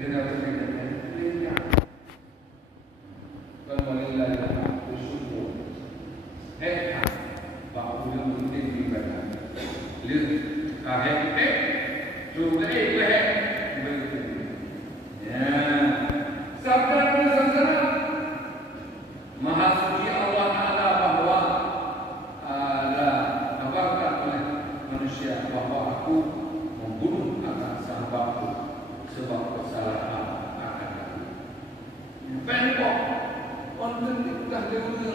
Dia dah berkata, dia kan menilai bersyukur. Bahawa dia penting di badan. Lihat, kahit juga begitu. Ya, sabda Maha Suci Allah Taala bahwa kabarkan oleh manusia bahwa aku membunuh anak sahabatku sebab kesalahan akan aku. Pemkot, orang tidak diurus.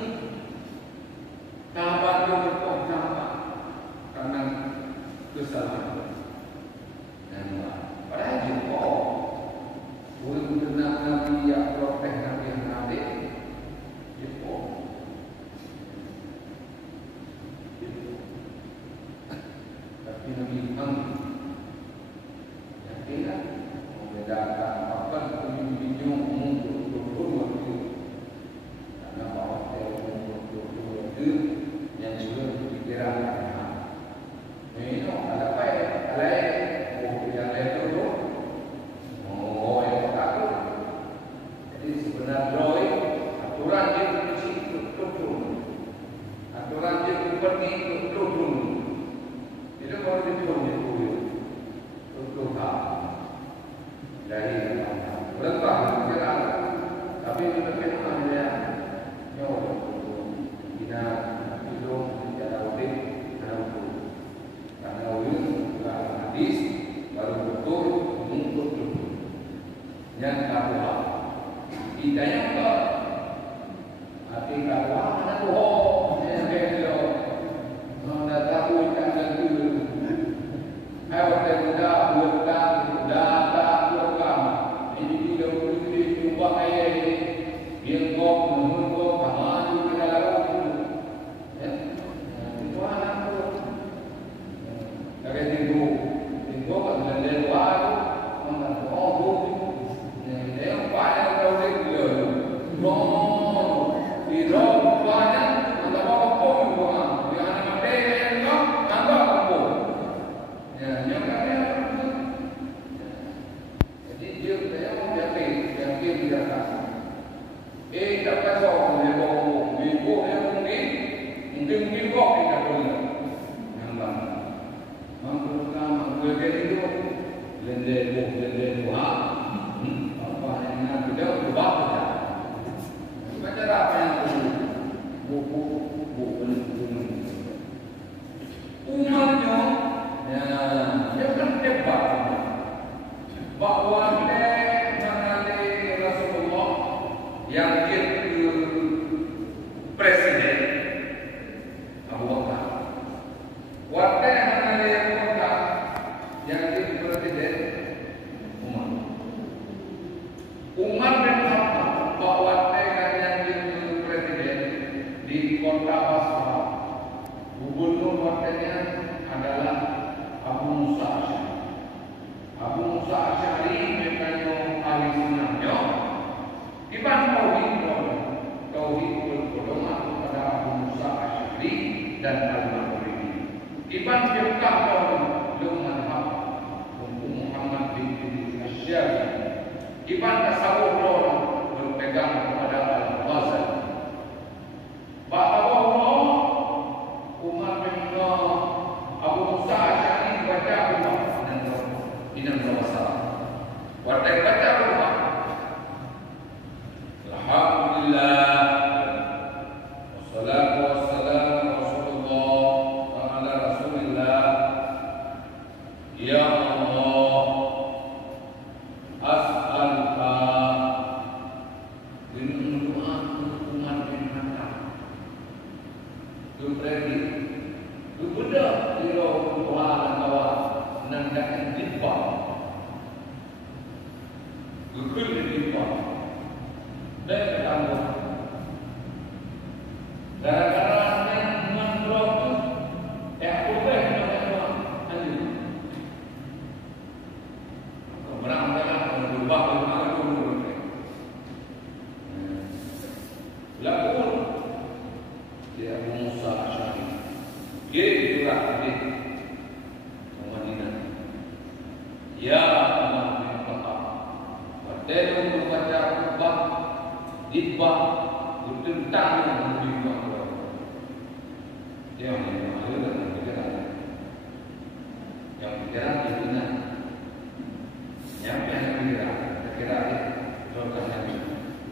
Sahabat dia berkong sahabat karena kesalahan. Dan padahal jika boleh mengenal Nabi yang protes Nabi yang nabi, jika tapi Nabi Muhammad yang tidak membedakan apa pemimpinnya untuk berbuat itu karena bahawa dia berbuat itu yang sudah dipikiran. Ini ada apa ya? Ada yang lain itu, yang takut. Jadi sebenarnya aturan dia betul, aturan dia pergi betul. Itu kalau diturunkan betul dari berapa kira, tapi mungkin ada nyawa bina hidup tidak wajib karena ulun hadis baru betul untuk yang kedua hidayah ke hati kedua mana tuh yang beliau mana tahu jangan dulu awak muda ini juga boleh cuba ayat yang kau menunggu kamu kita lalu itu anak tu agak tinggu kan dengan luar mana tu yang banyak kau dulu di roh banyak anda bawa pun bukan yang anak mati yang kau tambah pun yang kaya jadi dia yang tidak kasih dapat seorang yang bawa minggu yang mungkin kok tidak boleh yang mana menggunakan itu lendeng apa yang tidak berubah baca apa yang buku umatnya dia kan hebat bahwa Rasulullah yang itu presiden Abu Bakar. Warga yang mengenai Abu Bakar yang itu presiden Umar. Umar bin Khattab bawa yang itu presiden di kota Basra. Gubernur warganya adalah Abu Musa Asy'ari. Abu Musa Asy'ari berkata ahli sunnahnya iman tauhid berpedoman kepada Abu Musa Asy'ari dan Al-Maturidi. Iman fiqh luman haq Muhammad bin Asy-Syafi'i. Iman tasawuf berpegang kepada Al-Ghazali. Bahwa Umar bin Abu Musa Asy'ari baca Umar dan salah. Warta baca Umar. Alhamdulillah. Wassalatu wassalamu ala Rasulillah. Ya Allah, as'aluka dengan doa Umar bin Khattab. Dupredi, dubuda iro doa kawa nandakan dibah. Gugul dibah. Dan ketemu. Gara-gara yang mengrok aku berubah anjing. Berang-berang berubah aku dulu. Lalu dia Musa Asy'ari. Dia juga di Madinah. Ya Allah bin Khattab. Dia membaca khutbah, khutbah tentang kehidupan orang. Dia yang ada dalam pikiran. Yang pikiran itu nak. Yang pikiran, pikiran dia terus ada.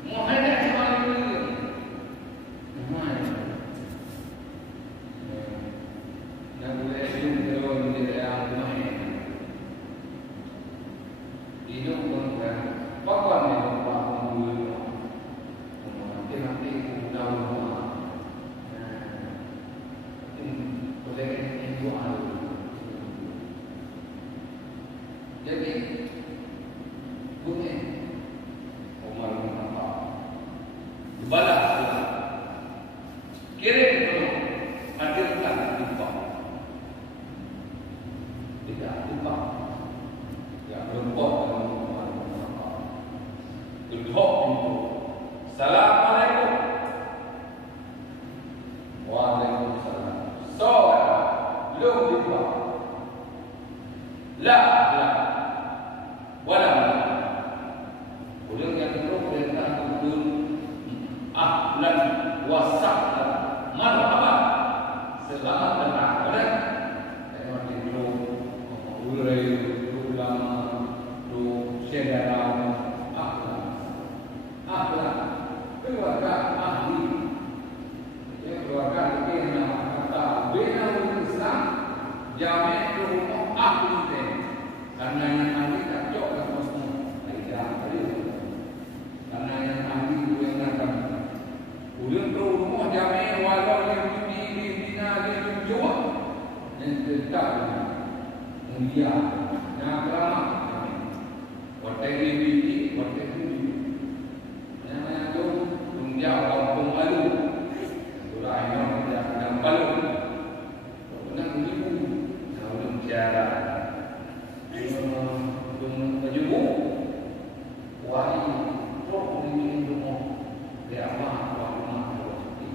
Mau ada cuma itu. Mana? Nak boleh hidup kalau menjadi yang lain. Hidup bukan pakwan yang pakwan dulu. Nanti udah rumah. Boleh itu ada. Jadi bunyi Umar bin Khattab dibalas kirim dulu hadirkan timpa tidak timpa yang lembut dalam Umar bin Khattab kedua pintu Assalamualaikum Waalaikumsalam soal belum timpa la wala kemudian yang kedua perintah turun ahlan wa sahlan marhaban selamat datang kepada orang di ulai ulama saudara ahlan keluarga ahli keluarga yang kata bina Islam jamin rumah ahli karena yang ahli tak cocok karena yang ahli itu yang datang. Kemudian rumah jamiah walau yang dibina dia jual dan tetap mulia yang ramah. Waktu ini, waktu ini, yang itu dunia kampung malu, itulah yang dalam malu. Benar ibu, kalau bicara, menjemu, wahai roh ini rumah dia apa rumah seperti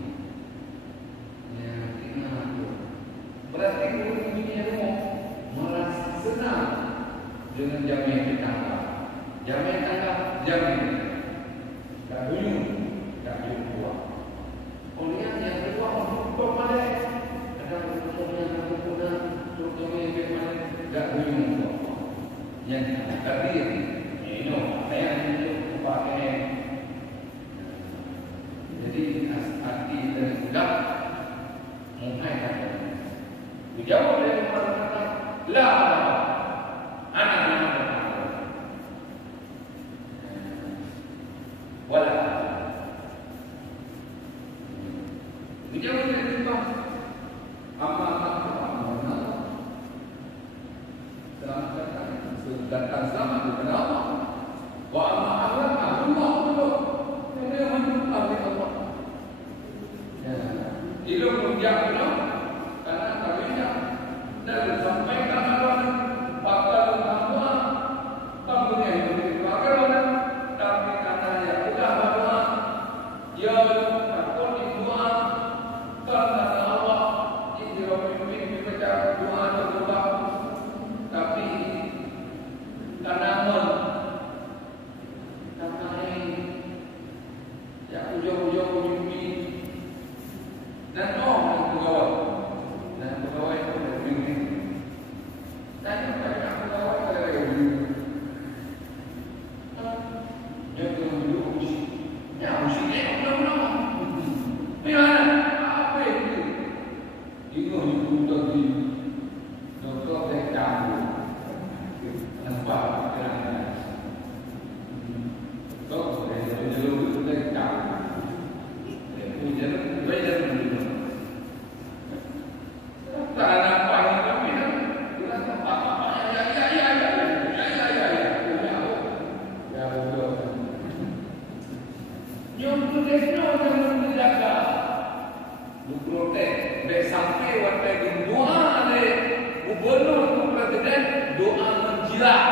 ya kita berarti ini rumah merasa senang dengan jamiah tetangga jamin tak dulu buat kemudian yang kedua untuk pada ada urusannya terhubungan terutama yang bagaimana tak dulu yang tadi ini saya pakai jadi arti dari budak mulai kata dijawab dari orang kata la anak wala dijawab dari itu apa datang selamat kepada Allah wa amma Allah hidup menjauh karena kalinya dan sampaikan Allah fakta utama tamunya itu dibakar tapi karena ya sudah bahwa ya takut doa karena Allah ini memimpin dibaca doa terubah tapi karena ya ujung-ujung ini dan pegawai itu berpikir tanya pada pegawai ada yang apa itu tadi dokter dekam nampak sampai waktu doa oleh gubernur presiden doa menjilat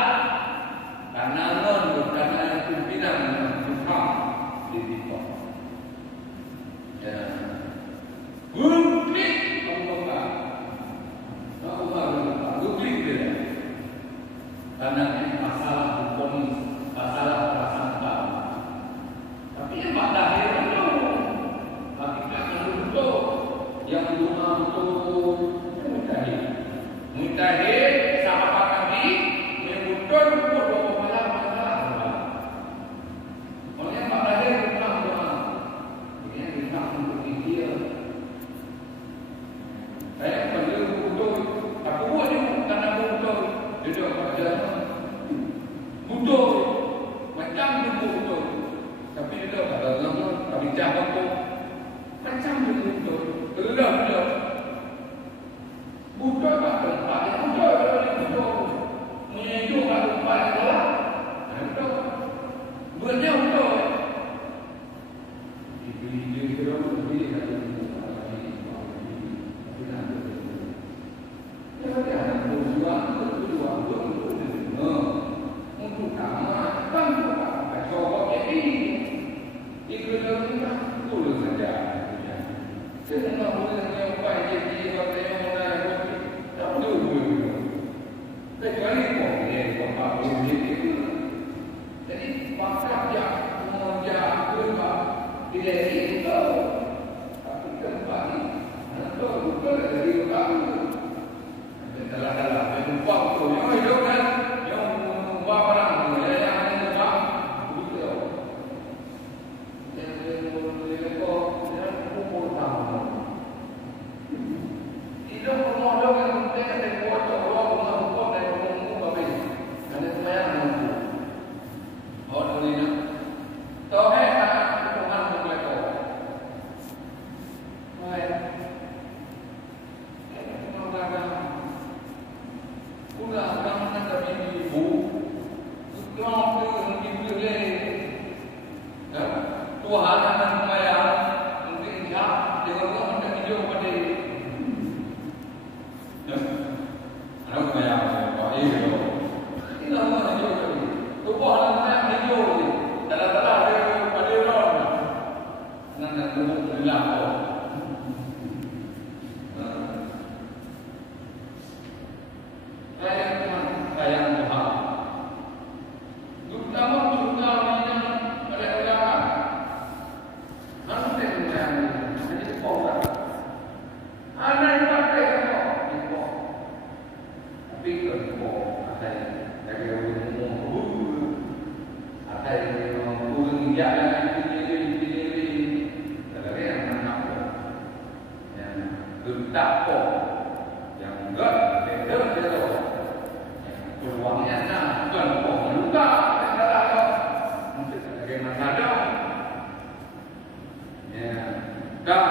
injak dengan kiri, dari yang mana pun, yang getak pun, yang enggak, beda, peluangnya bukan pun luka, salah, mungkin bagaimana ada, ya, dah,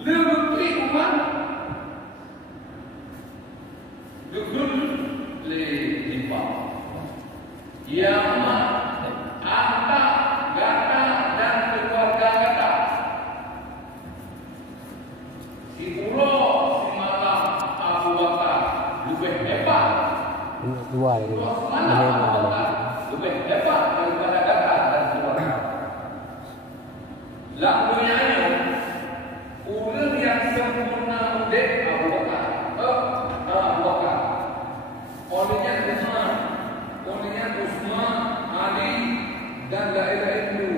lebih umat, duduk lipat, yang Anta, Gata, dan keluarga Gata. Si Pulau, si Malam, Abu Bakar, lebih hebat. Dua lagi. Lebih hebat daripada Gata dan keluarga. Lakunya orang yang sempurna mudik Abu Bakar. Abu Bakar. Olehnya Utsman, Ali, dan daerah itu.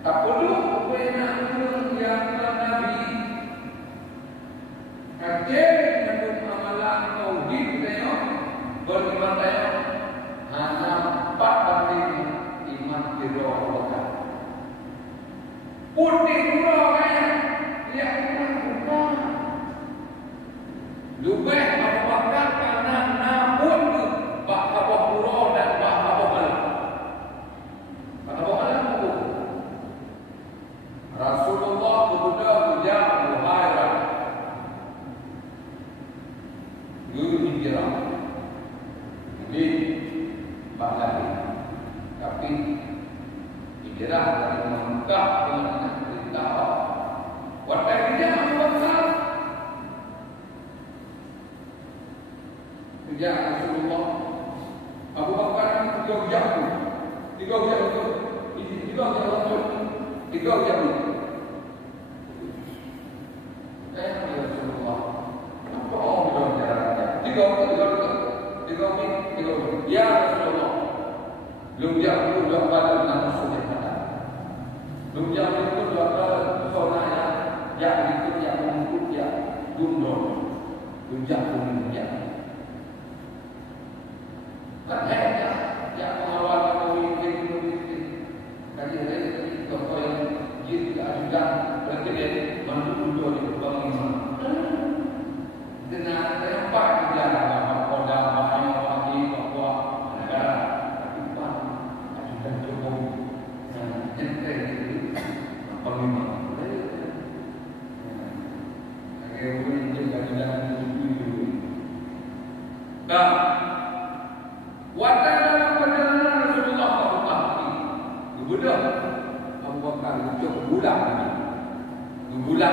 Tak perlu kebenaran yang Nabi kajian menurut amalan tauhid tengok beriman tengok hanya 4 banding iman kira Allah. Putih pura kan dia bukan lebih Abu Bakar karena namun Pak Abu Pura dan Pak Abu Malam. Pak Abu Malam itu Rasulullah berbunda bujang muhairah guru hijrah ini Pak lagi tapi hijrah dari Mekah dengan perintah waktu dia Abu Bakar kerja Rasulullah Abu Bakar tiga jam Rasulullah apa orang jalannya tiga ya Rasulullah belum jam itu sudah pada langsung belum jam itu sudah pada sonanya yang ikut yang mengikut yang dundor belum jam kan yang mengawal pemimpin kaji dari tokoh yang tidak ajudan berarti dia menduduk di bangunan dengan tempat di dalam Kapolda Bupati Papua negara tapi Pak ajudan Jokowi yang nyentai itu panglima akhirnya dia ajudan itu Watan dalam perjalanan Rasulullah SAW Kemudian Abu Bakar itu bulan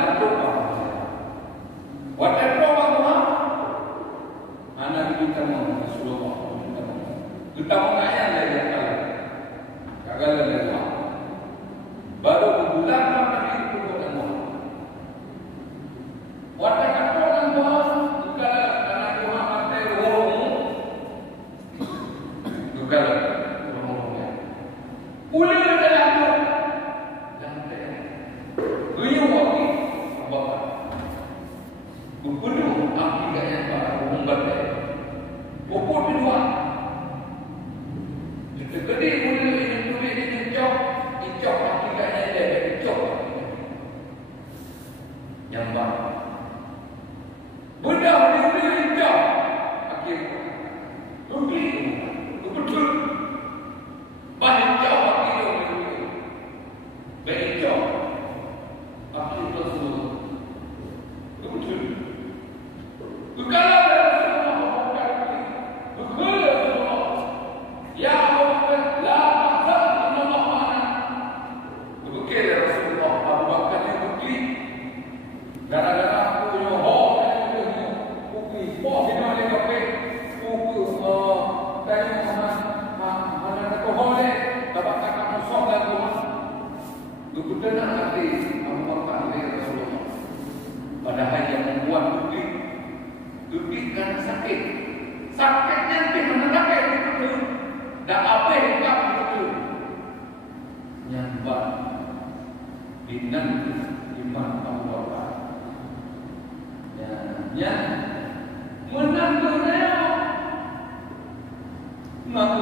itu Watan itu apa? Anak kita mau Rasulullah kita mau nanya dari apa? Gagal dari apa? Baru bulan apa itu bukan mau Watan itu orang bos Ular dalam dan beliau waktu apa? Bukunya akidah yang baru membaca. Buku kedua. Jadi ular ini tulis ini icok akidahnya dia icok. Yang baru. Buddha ular icok akhirnya. Betul. Banyak jauh Betul. Akhir Rasulullah. Betul. Kalau Rasulullah betul Rasulullah. Ya Allah, la tahzan inna Allah ma'ana. Betul Rasulullah. Abu Bakar yang betul. Gara-gara aku nyohor bukti. Bos ini ada kafe. Buku saya mana ada kohole. Dapat kakak musuh dan rumah. Kemudian nanti Abu Bakar Rasulullah. Padahal yang membuat duduk karena sakit. Sakitnya nanti itu dan apa yang itu nyambat dengan iman Abu Bakar. Ya, menang dunia. Maka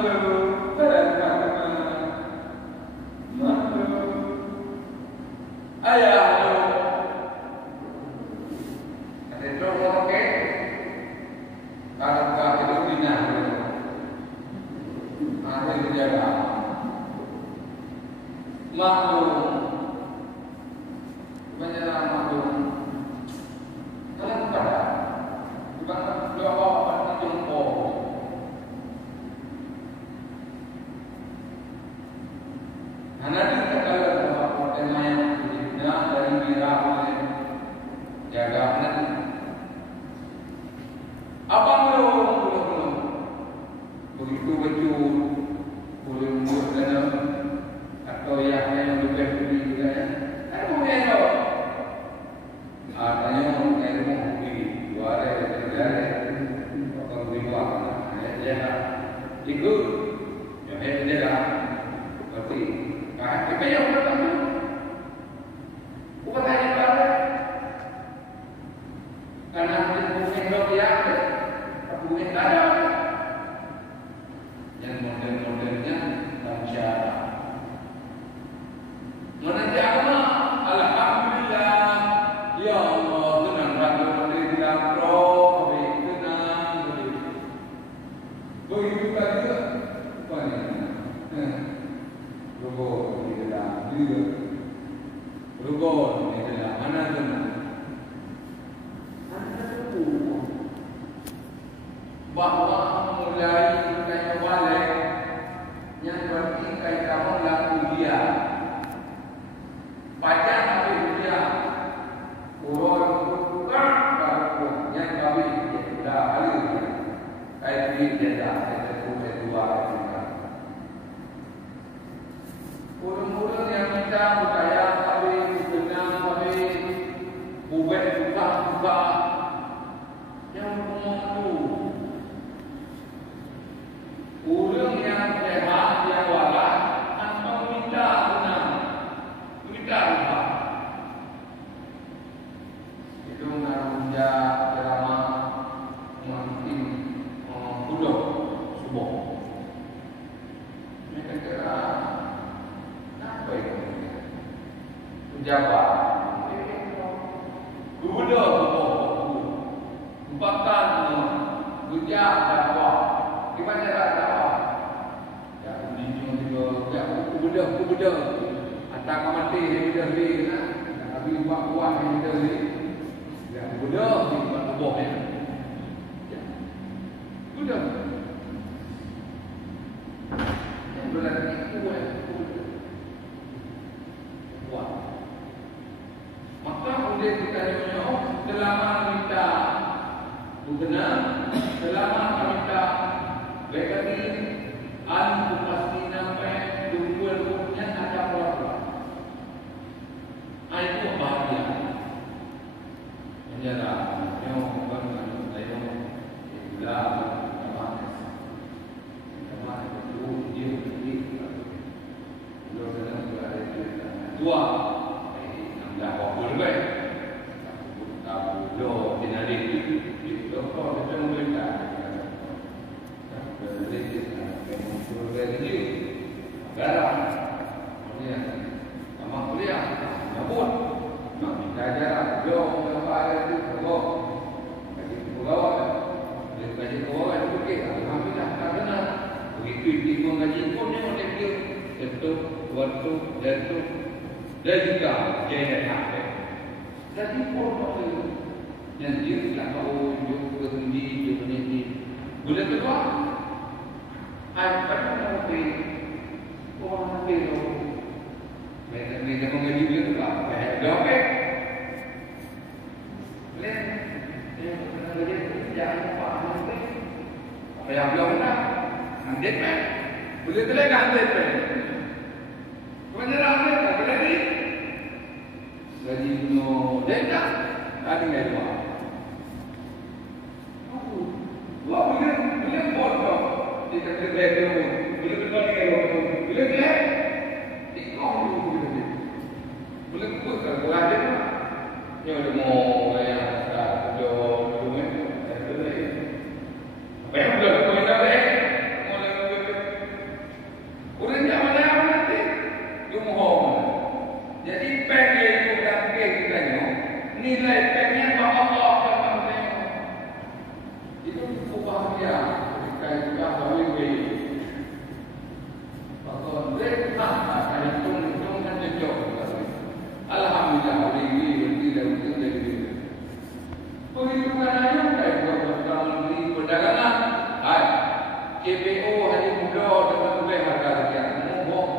KPO hanya muda dengan boleh harga sekian. Ngomong.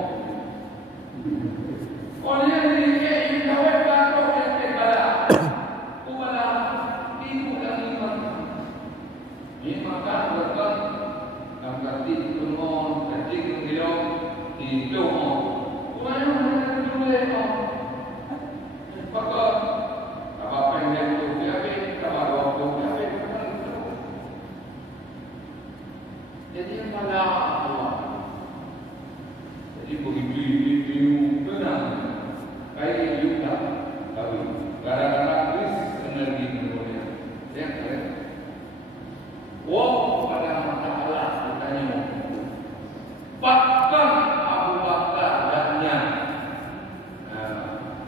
Oleh ini yang kawat karo yang kebala. Kubala ibu dan iman. Ini maka berkat ganti turun kecil kilo di Johor. Kumanya mana boleh kau? Maka apa yang tu biar kalau waktu biar. Jadi malah Allah. Jadi begitu tenang. Kayak juga tapi gara-gara kris energi menurutnya. Yang keren. Wow, pada mata Allah katanya. Bahkan Abu Bakar dannya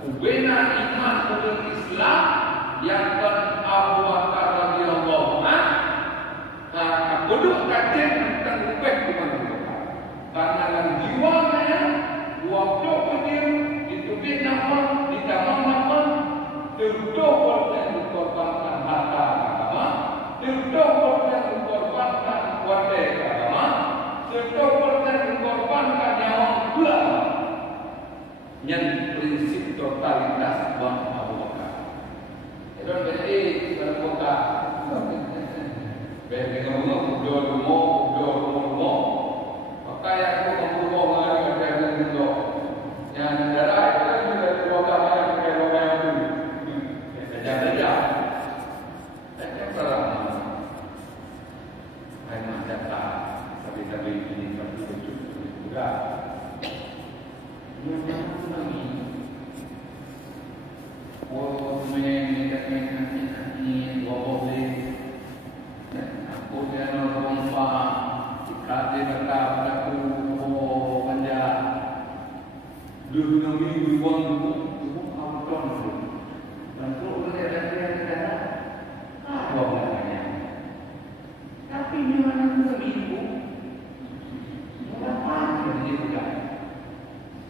ubena iman kepada Islam yang kan Abu Bakar radhiyallahu anhu kedua kajian tentang ubah di mana karena dalam jiwanya waktu dia itu binapan di dalam nama terdoa yang dikorbankan harta agama, terdoa yang dikorbankan keluarga agama, terdoa yang dikorbankan nyawa ulama. Yang prinsip totalitas Bang Abu Bakar. Itu berarti Abu Bakar. Dengan rumah. Maka yang aku rumah lagi ada itu. Yang darah itu juga keluarga yang pakai keluarga yang dulu. Saja. Saya perang. Saya macam tak. Tapi ini satu cukup juga. Oh, ini boleh. Aku jangan lupa jika dia tetap aku anda dulu nabi buang dulu auton dan kalau dia ada apa namanya tapi mana nabi itu apa dia juga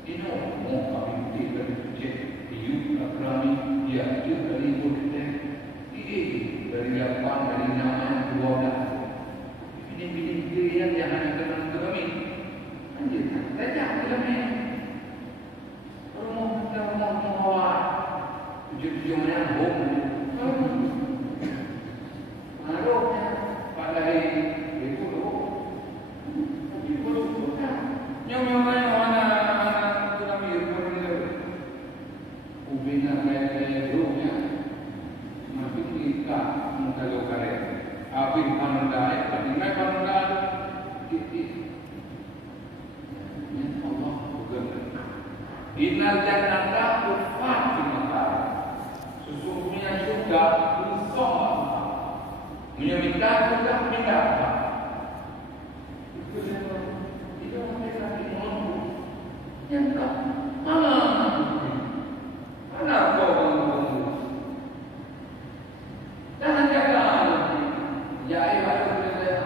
ini mau kami tidak cek hidup kami dia itu dari kita dari lapan dari nama dua ini pilihan yang hanya kenal kami anjir saja kami rumah mawar tujuannya home naruhnya pada itu yang mana kami ubina kayak dulunya masih kita kalau kalian abin pandai pandai Allah bukan innal jannata ufat mata sesungguhnya surga bersama menyamita surga minta itu mereka dimampu yang tak mana kau jangan jaga ya ibadah kita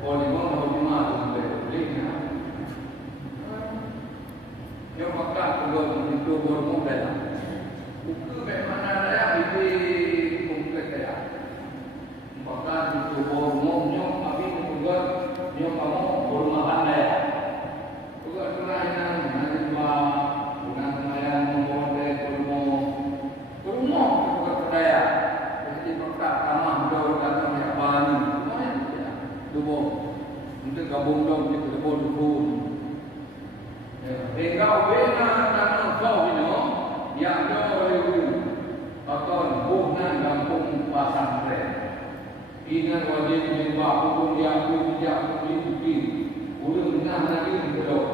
boleh cuma boleh yang makan kalau itu bermodal buku bagaimana saya di komplek saya makan itu bermodalnya tapi juga yang kamu bermakan saya juga kerana nanti bukan saya memodal rumah juga saya jadi makan tanah dua datang yang bani dua untuk gabung dong itu dua Engkau benar dan engkau ini yang jauh atau bukan kampung pesantren. Ingat wajib menyembah hukum yang tidak diikuti. Ulun benar lagi belum.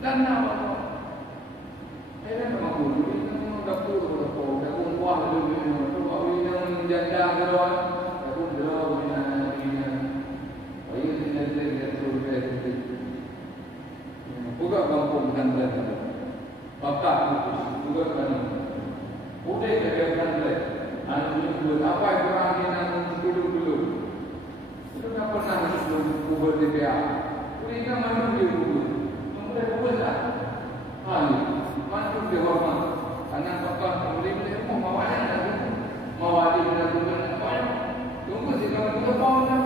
Dan apa? Saya sama guru ini dapur dapur buah dulu itu baru yang jaga keluar dapur dulu ini. Ayo kita buka kampung dan berada. Bapak itu juga kan. Udah kerjakan leh. Anak itu apa yang kurang yang dulu. Itu tak pernah kubur DPA. Mereka mana dia kubur. Mereka kubur tak. Mana dia hormat. Anak bapak mereka mau mawali lagi. Mawali lagi mana apa? Tunggu sih kalau kita mau nak.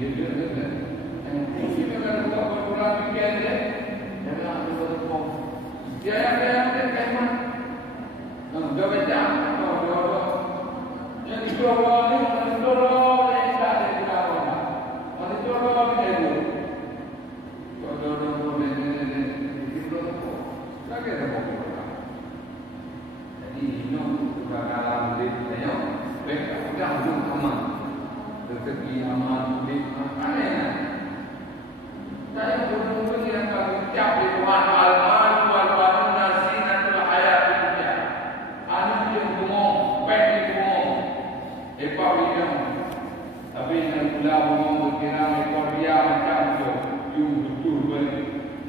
Mesti memang buat peraturan fikir dia. Jangan ada berhukum. Dia yang kaiman. Dia baca apa? Yang dijual ni, yang dijual yang tak ada dijual. Yang dijual ni dia. Kalau ni dijual apa? Tak ada apa. Jadi ini juga dalam dia. Baik, kita harus aman. Rezeki aman, duit aman. Saya betul-betul yang kami ucap di Tuhan al-man wal-banun nasinatul hayat dunia. Anu yang bungong, baik di bungong. Ekor dia. Tapi yang pula bungong berkira ekor dia macam tu. Yung betul balik.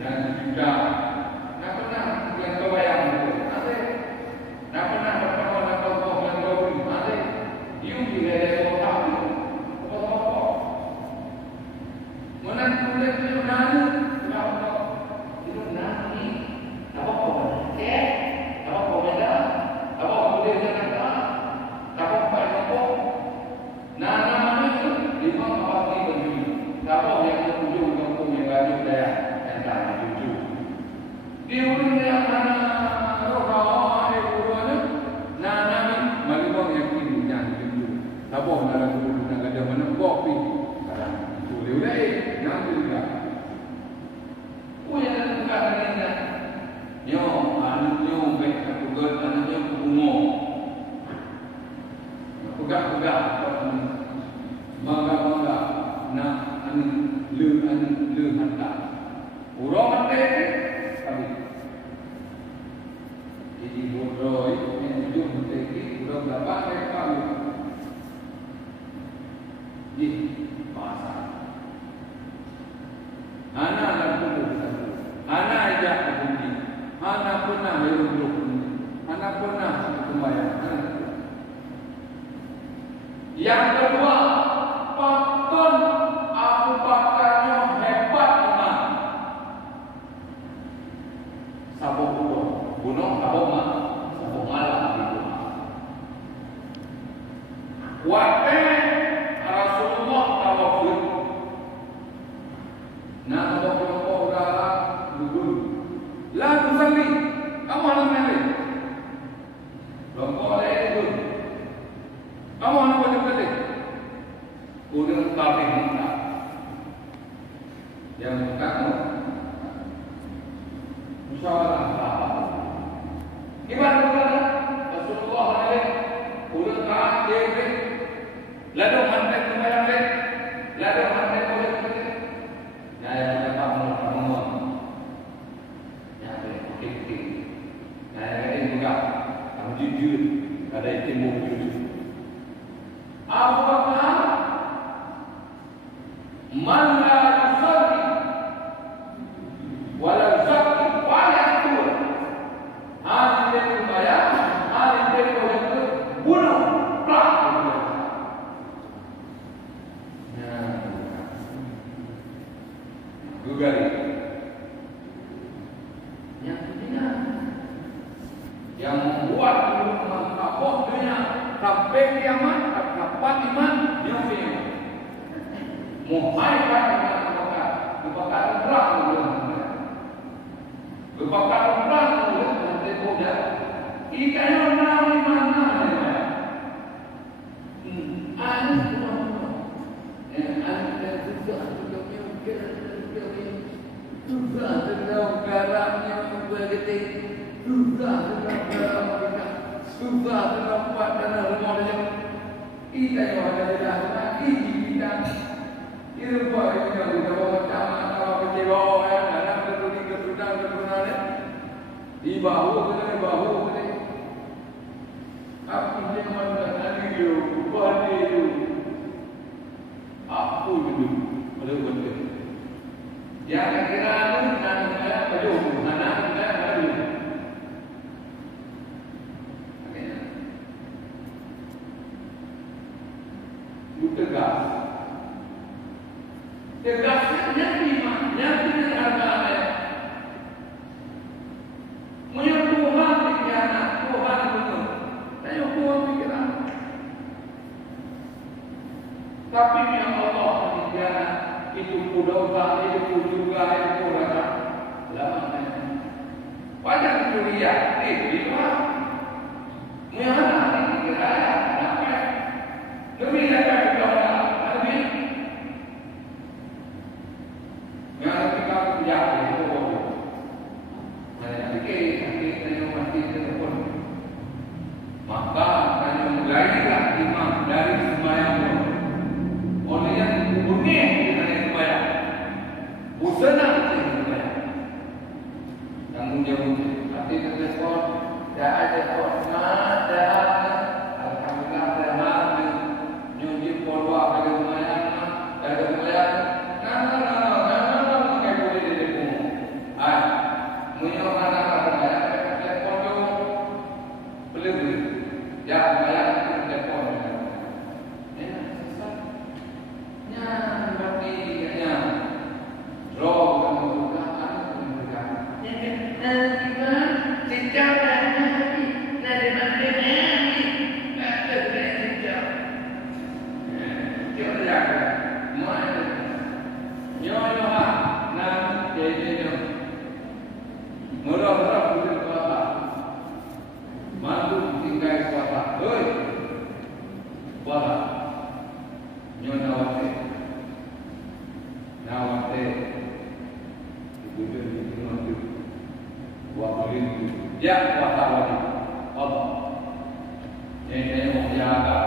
Dan juga nak pernah yang kau bayang itu. Ada. Nak pernah bertemu dengan tokoh yang kau beri. Ada. Yung juga ada otak itu. Menantu dia tu nani, itu nani, apa kau cek, apa kau beda, apa kau boleh jalan tak, apa kau apa, nana mana tu, lima apa ni berdiri, apa yang tertuju kampung yang baju dia yang tak tertuju. Di ujung yang nana roh ada urut tu, nana ni malimong yang kini yang tertuju, apa nana tu nak ada mana kopi. Boleh yang juga. Yang ada bukan ini. Yo, anu baik aku got anu umur. Pegak-pegak mangga-mangga nak anu le hantar. Urang mate kami. Jadi bodoh yang tujuh mate urang dapat mereka. Di pasar. Anak dan puluh anak ajak berhenti. Anak pernah berhenti. Anak pernah sembahyang. Yang kedua, patut Abu Bakarnya hebat iman. Sabuk gunung sabuk malam itu. Waktu Rasulullah tawafud. Nak ada kelompok udara duduk. La tusalli. Kamu harus mandi. Kelompok lain duduk. Kamu harus baca balik. Kemudian tabik muka. Yang muka kamu. Musyawarah sahabat. Gimana berkata? Rasulullah alaihi. Kemudian taat dia. Lalu hantar kebayang dia. Lalu hantar boleh. Yang dapat mengumum, yang berkait-kait, yang juga, yang jujur, ada istimewa jujur. Abu Bakar, man la yusalli, wala zakki, wala tur. Hari dia berbayar, hari dia boleh bunuh, plak. Gugari. Yang ketiga, yang membuat kapok dunia sampai kiamat, kapan iman dia punya. Muhai pada kebakar terang kebakar terang nanti muda. Ikan yang nabi mana dia? Anu juga tentang garamnya bergetik, juga tentang garam kita, juga tentang buat tanah rumahnya. Kita yang ada di dalam ini kita, itu buat kita sudah macam apa kecewa yang ada keturunan di bahu kita. Aku jangan ada video, buat video. Aku dulu boleh buat. Yang kira dan baju anak kita baju. Tegas. Tegasnya imannya tidak ada. Menyentuh Tuhan pikiran Tuhan betul. Saya Tuhan pikiran. Tapi yang Allah pikiran itu pudosa, itu juga, itu rasa. Lama banyak kuliah, di luar. Mana ini kita apa? Lebih dari kita lebih. Yang kita kerja itu boleh. Saya fikir yang masih telepon. Maka saya mulailah imam dari sembahyang. Oleh yang unik dengan sembahyang. Usana sembahyang. Tanggung jawab hati telepon. Dah ada korma, dah alhamdulillah dah nyuji polwa pada lumayan, ada lumayan. Nah, boleh ditelepon. Menyokan anak lumayan, telepon tu boleh. Ya, lumayan telepon. Susah. Nyan, berarti kayaknya. Roh kamu sudah ada mereka. Kita sejak ya wartawan Allah ini mau jaga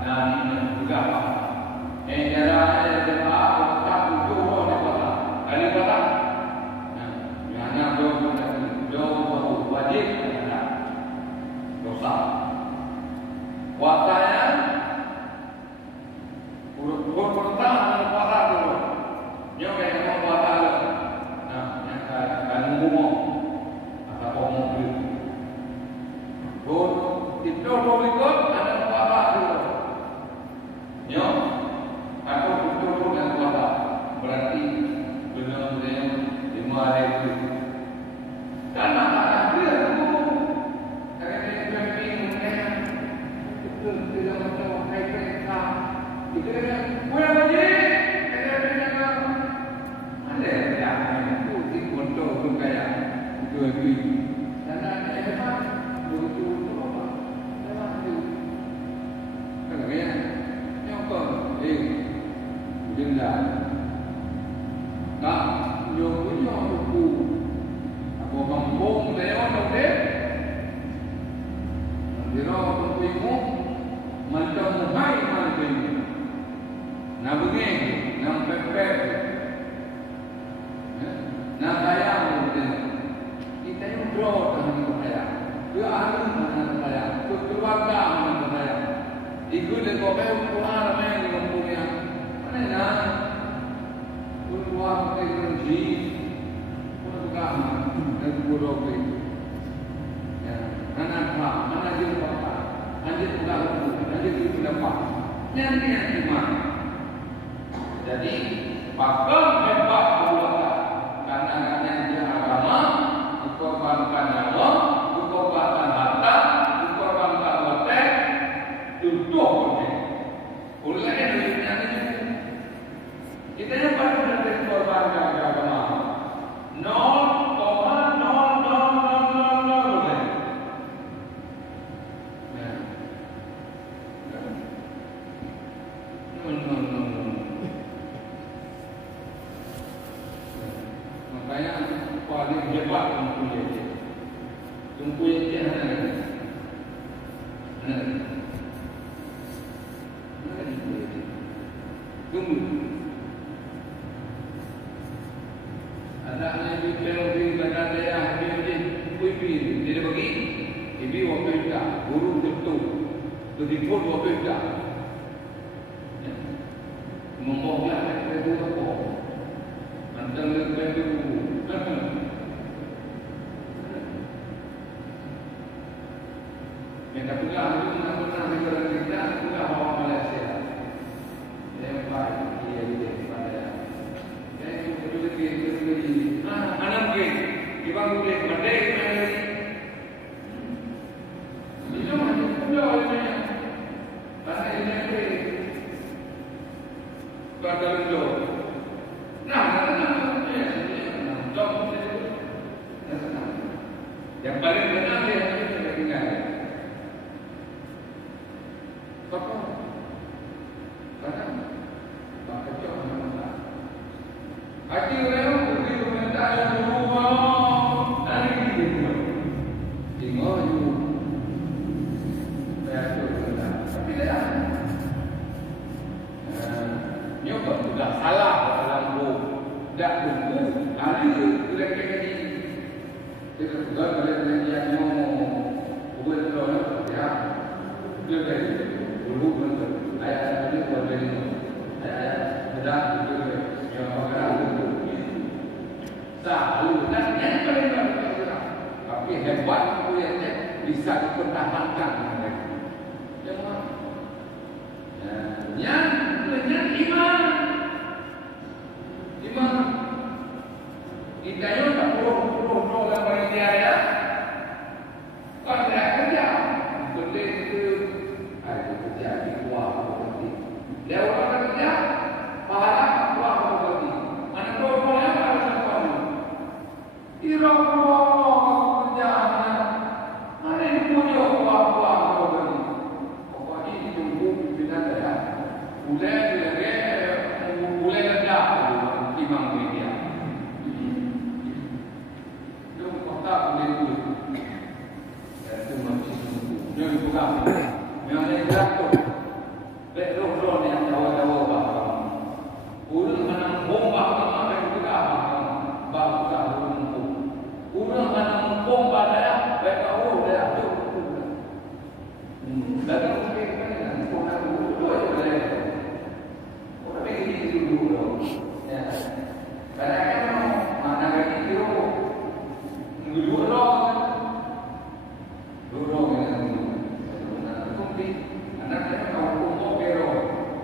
nani juga ini ada jemaah tetap dulu di kota kali kota hanya jauh wajib ada dosa puasanya urut pertama puasa dulu nyoba yang puasa yang kan ngomong itu berikut ada apa dulu. Yo, aku betul dengan kuasa. Berarti benar-benar 5 hari itu. Karena dia itu karena dia itu tidak macam kayak mereka. Itu kan pulang aja. Ada yang itu di kontor tu kayak dua minggu. Karena ada apa? Jendak, nak nyuruhnya buku, aku kampung dia orang dek, dia orang buku macam muhai macam ini, nak begini, nak pepek, nak kaya mungkin, kita yang draw dengan kaya, dia ahli dengan kaya, keluarga dengan kaya, ikut dia kau ukuran mana yang punya. Mana keluar teknologi program dan program ya anak mana dia apa anjir tahu anjir itu dapat nanti iman jadi pakam hebat keluarga karena dia agama dikorbankan nyawa dikorbankan harta dikorbankan waktu untuk oleh kita yang paling penting korbankan agama 0,0000 boleh. Makanya paling hebat tumpunya dia tunggu. Ada yang di badan daerah di kuipi dia bagi ibu waktu itu guru betul telefon waktu itu membawa kereta apa antara kereta yang kedua itu mengenai negara kita juga orang Malaysia yang baik dia di pada anak ke ibang boleh merdek itu macam pulau ini bahasa ini ke dalam jauh Hati orang beri komentar yang berubah. Hari ini dia buat. Tengok you. Biasa komentar. Tapi dia nyoba sudah salah dalam buku. Tak buku. Hari ini kita kena ini. Kita sudah boleh yang buat orang ya. Dia dari dulu bentuk. Ayat ini buat dari ayat sudah itu yang orang itu. Lalu dan yang paling penting tapi hebat punya bisa dipertahankan mereka. Yang iman. Kita yang tak perlu dalam dunia ya. Kalau saya kerja, betul itu ada kerja di luar berarti. Dia orang kerja, pahala luar berarti. Mana kau yang harus kau? Irau kerjanya, mana yang punya luar berarti. Pokok ini tunggu pimpinan saya. Boleh ledak timang media. Itu kota boleh dulu. Itu masih tunggu. Yang bukan. Yang lain jatuh. Roh-roh yang jauh-jauh bahkan. Urang mana bomba sama yang juga bahkan urang. Urang mana bomba dah, baik tahu dah tu. Lalu mungkin kan orang dulu boleh. Orang begini dulu. Ya. Kadang-kadang mana lagi tu. Dulu anak saya tahu kok pero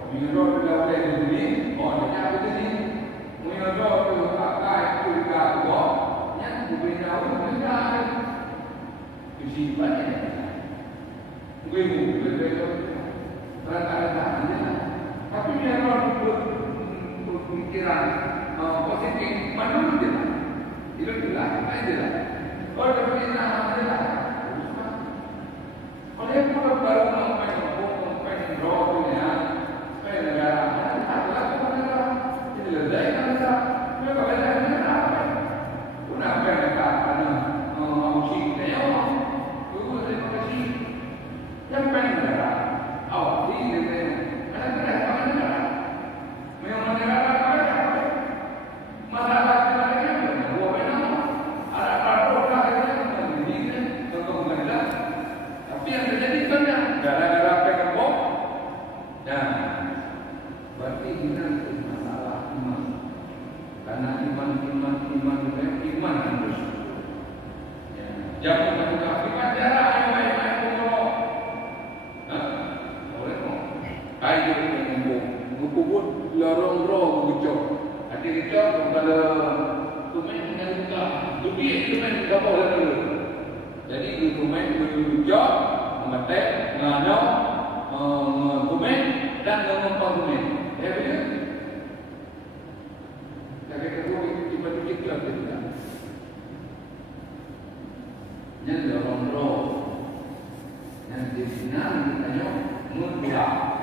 miro dah boleh beli oh dia apa ni miro tu pakai tu kau yang beli tahu mereka isi banyak gue kadang-kadang tapi miro pemikiran positif mana dia itu juga ada oh tapi nak ada kalau yang baru roh dunia, supaya negara adalah negara ini lebih negara. Mereka belajar negara. Kenapa mereka karena mengusik dia? Itu demokrasi. Yang penting negara. Awak ini negara. Negara. Memang negara apa? Masalah negara yang buat benar. Ada orang yang mendidik untuk mengajar. Tapi yang terjadi banyak gara-gara pengebom. Nah, berarti ini masalah iman. Karena iman harus. Jangan mengatakan cara yang baik-baik pemurah. Boleh tak? Kayu mengumpul, mengumpul lorong-lorong mengucap. Hati kita kepada tumen dengan kita. Tubi tumen tak boleh dulu. Jadi tumen mengucap, mengetek, mengadau. Komen dan komen. Ya betul. Jadi kalau tiba-tiba kita tidak. Yang orang roh, yang di sini kita mulia.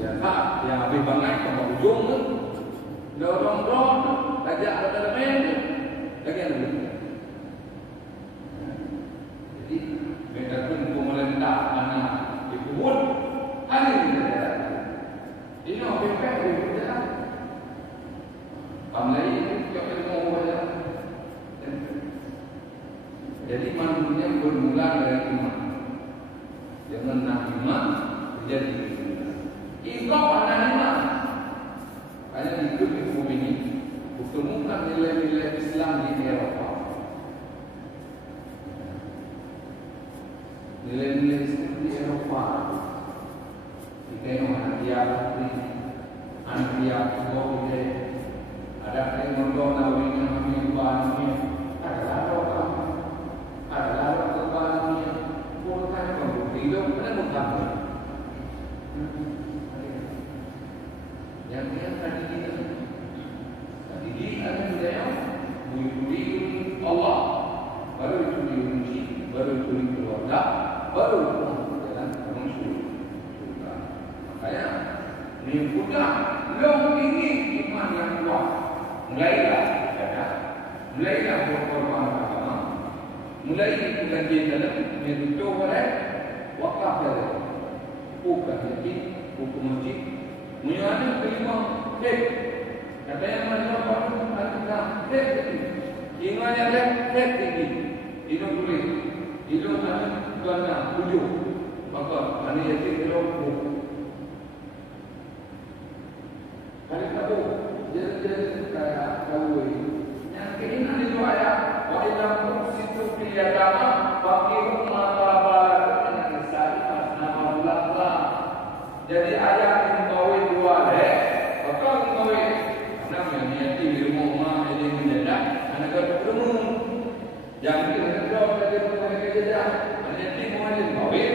Ya tak, yang lebih banyak sama ujung tu. Orang roh, ajak ada main, lagi ada. Jadi mereka pun pemerintah anak. Pun hari ini ini orang pepek dia pamlai yang ilmu baca. Jadi manusia bermula dari iman. Dengan iman menjadi ikut pada iman. Hanya hidup di bumi ini bertemukan nilai-nilai Islam di Eropa. Nilai-nilai Islam di Eropa. Kita anak dia semua ada yang mendorong nawinya kami bahannya ada bahannya bukan hidup bukan yang dia tadi ada budaya mengikuti Allah baru itu diuji baru itu keluarga baru jalan manusia. Makanya ini budak long tinggi iman yang kuat. mulai perjanjian dalam menutup oleh wakaf dari bukan jadi hukum masjid menyuarakan kelima hek kata yang mana baru ada hek ingatnya hek tinggi hidung tulis hidung ada tuan tujuh maka ini jadi elok kali tahu jadi kayak tahu yang keinginan itu ayat wa ilam situ piyadama bagi mata dengan kisah nama Allah. Jadi ayat yang kawin dua deh, apa kawin? Karena menjadi di rumah jadi menjadak, anak ketemu. Yang kita tahu dari rumah kerja, menjadi menjadi kawin.